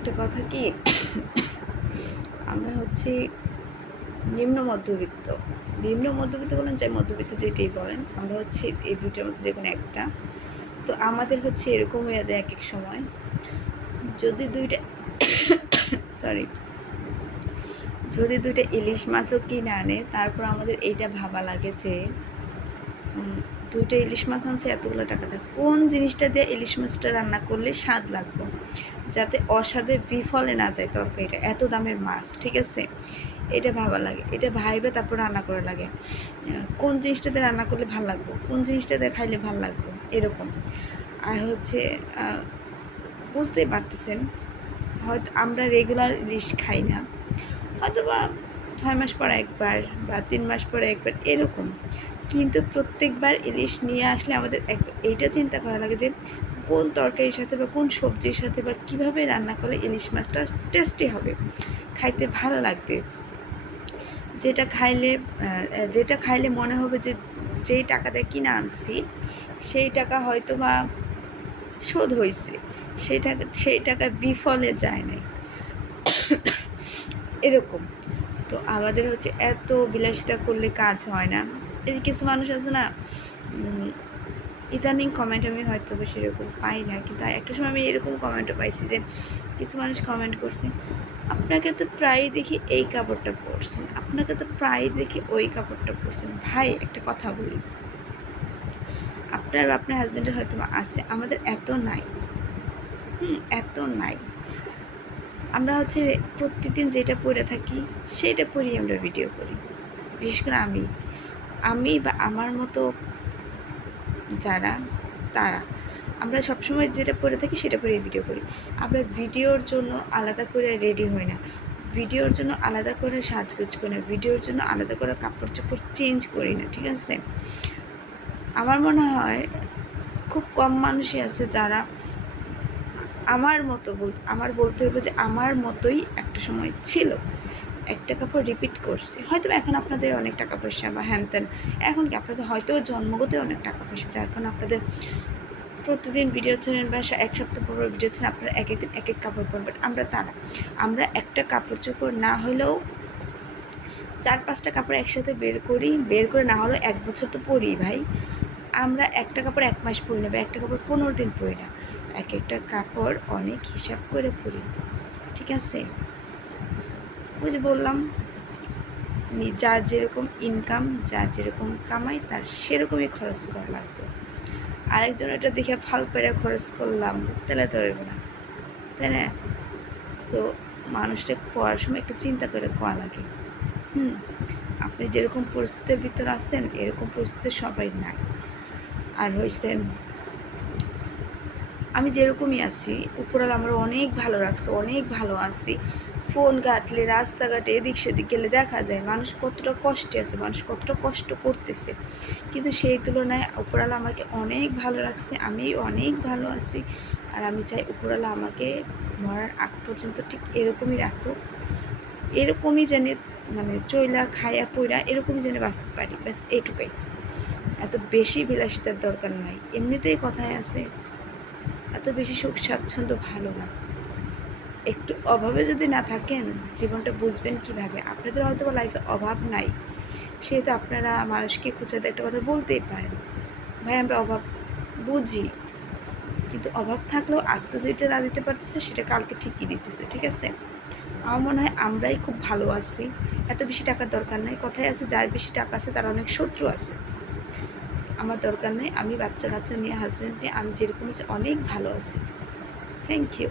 একটা কথা কি, আমরা হচ্ছে নিম্ন মধ্যবিত্ত বলেন চাই মধ্যবিত্ত যেটাই বলেন, আমরা হচ্ছে এই দুইটার মধ্যে যে কোনো একটা। তো আমাদের হচ্ছে এরকম হয়ে যায় এক এক সময়, যদি দুইটা ইলিশ মাছও কিনে আনে, তারপর আমাদের এইটা ভাবা লাগে যে দুইটা ইলিশ মাছ আনছে, এতগুলো টাকা দেয়, কোন জিনিসটা দিয়ে ইলিশ মাছটা রান্না করলে স্বাদ লাগবে, যাতে অস্বাদে বিফলে না যায় তরকারিটা, এত দামের মাছ, ঠিক আছে? এটা ভাবা লাগে, এটা ভাইবে তারপর রান্না করা লাগে, কোন জিনিসটাতে রান্না করলে ভালো লাগবে, কোন জিনিসটাতে খাইলে ভালো লাগবে, এরকম। আর হচ্ছে বুঝতেই পারতেছেন, হয়তো আমরা রেগুলার ইলিশ খাই না, হয়তো বা 6 মাস পর একবার বা 3 মাস পরে একবার এরকম, কিন্তু প্রত্যেকবার ইলিশ নিয়ে আসলে আমাদের এইটা চিন্তা করা লাগে যে কোন তরকারির সাথে বা কোন সবজির সাথে বা কীভাবে রান্না করলে ইলিশ মাছটা টেস্টি হবে, খাইতে ভালো লাগবে, যেটা খাইলে মনে হবে যে যেই টাকাতে কিনে আনছি সেই টাকা হয়তো বা শোধ হয়েছে, সেই টাকা বিফলে যায় নাই, এরকম। তো আমাদের হচ্ছে এত বিলাসিতা করলে কাজ হয় না। এই যে কিছু মানুষ আছে না, ইদানিং কমেন্ট আমি হয়তো বা সেরকম পাই না, কিন্তু একটা সময় আমি এরকম কমেন্টও পাইছি যে কিছু মানুষ কমেন্ট করছে, আপনাকে তো প্রায় দেখি এই কাপড়টা পরছেন, আপনাকে তো প্রায় দেখি ওই কাপড়টা পরছেন। ভাই একটা কথা বলি, আপনার হাজব্যান্ডের হয়তো আছে, আমাদের এত নাই, এত নাই। আমরা হচ্ছে প্রত্যেকদিন যেটা পরে থাকি সেটা পরেই আমরা ভিডিও করি, বিশেষ করে আমি বা আমার মতো যারা, তারা আমরা সবসময় যেটা পরে থাকি সেটা পরে ভিডিও করি। আমরা ভিডিওর জন্য আলাদা করে রেডি হই না, ভিডিওর জন্য আলাদা করে সাজগোজ করি না, ভিডিওর জন্য আলাদা করে কাপড় চোপড় চেঞ্জ করি না, ঠিক আছে? আমার মনে হয় খুব কম মানুষই আছে যারা আমার বলতে হবে যে আমার মতোই একটা সময় ছিল, একটা কাপড় রিপিট করছি। হয়তো এখন আপনাদের অনেক টাকা পয়সা বা হ্যান ত্যান, এখন কি আপনাদের হয়তো জন্মগত অনেক টাকা পয়সা, যার কারণে আপনাদের প্রতিদিন ভিডিও ছেড়েন বা এক সপ্তাহ পর ভিডিও ছেড়েন, আপনারা এক একদিন এক এক কাপড় পরেন। বাট আমরা একটা কাপড় চোপড় না হলেও 4-5টা কাপড় একসাথে বের করে না হলেও 1 বছর তো পরি ভাই। আমরা একটা কাপড় 1 মাস পরি না, বা একটা কাপড় 15 দিন পরি না, একটা কাপড় অনেক হিসাব করে পরি, ঠিক আছে? ওই যে বললাম, যার যেরকম ইনকাম, যার যেরকম কামাই, তার সেরকমই খরচ করা লাগবে। আরেকজন এটা দেখে ফাল পেরে খরচ করলাম, তাহলে তো হইব না, তাই না? সো মানুষটা করার সময় একটু চিন্তা করে করা লাগে। আপনি যেরকম পরিস্থিতির ভিতরে আছেন, এরকম পরিস্থিতি সবাই নাই। আর হয়েছেন, আমি যেরকমই আছি, উপরাল আমরা অনেক ভালো রাখছে, অনেক ভালো আছি। ফোন ঘাটলে, রাস্তাঘাটে এদিক সেদিক গেলে দেখা যায় মানুষ কতটা কষ্টে আছে, মানুষ কতটা কষ্ট করতেছে, কিন্তু সেই তুলনায় উপরালা আমাকে অনেক ভালো রাখছে, আমি অনেক ভালো আছি। আর আমি চাই উপরালা আমাকে মরার আগ পর্যন্ত ঠিক এরকমই রাখুক, এরকমই জানি, মানে চইলা খাইয়া পইরা এরকমই যেন বাঁচতে পারি, ব্যাস এইটুকুই। এত বেশি বিলাসিতার দরকার নাই, এমনিতেই কথায় আছে এত বেশি সুখ স্বাচ্ছন্দ্য ভালো না। একটু অভাবে যদি না থাকেন, জীবনটা বুঝবেন কীভাবে? আপনাদের হয়তো বা লাইফে অভাব নাই, সেহেতু আপনারা মানুষকে খোঁচাতে একটা কথা বলতেই পারেন, ভাই আমরা অভাব বুঝি, কিন্তু অভাব থাকলেও আজকে যেটা না দিতে পারতেছে সেটা কালকে ঠিকই দিতেছে, ঠিক আছে? আমার মনে হয় আমরাই খুব ভালো আছি, এত বেশি টাকার দরকার নেই। কথায় আছে, যার বেশি টাকা আছে তার অনেক শত্রু আছে। আমার দরকার নেই, আমি বাচ্চা কাচ্চা নিয়ে, হাজব্যান্ড নিয়ে আমি যেরকম আছি অনেক ভালো আছি। Thank you.